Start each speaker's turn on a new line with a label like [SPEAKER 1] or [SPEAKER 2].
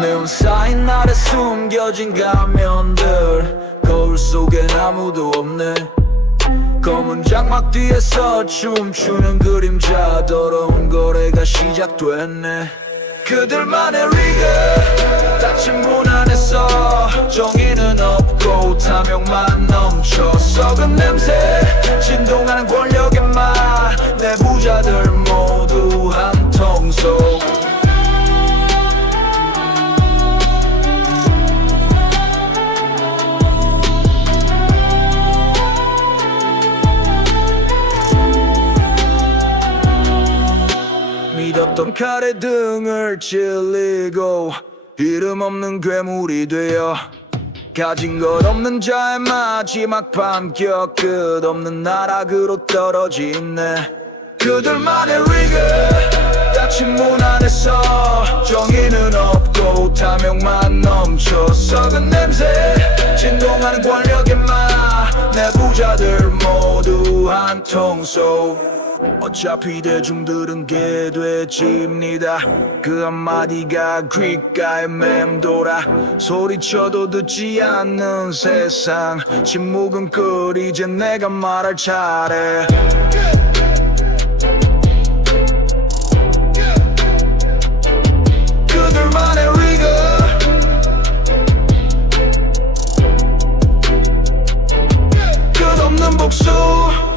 [SPEAKER 1] 네온 사인 아래 숨겨진 가면들. 거울 속엔 아무도 없네. 검은 장막 뒤에서 춤추는 그림자. 더러운 거래가 시작됐네. 그들만의 리그 믿었던 칼에 등을 찔리고 이름 없는 괴물이 되어 가진 것 없는 자의 마지막 반격 끝없는 나락으로 떨어지네. 그들만의 리그 닫힌 문 안에서 정의는 없고 탐욕만 넘쳐 썩은 냄새 진동하는 말 내 부자들 모두 한 통속 어차피 대중들은 개 돼집니다. 그 한마디가 귓가에 맴돌아. 소리쳐도 듣지 않는 세상. 침묵은 끝 이제 내가 말할 차례 복수.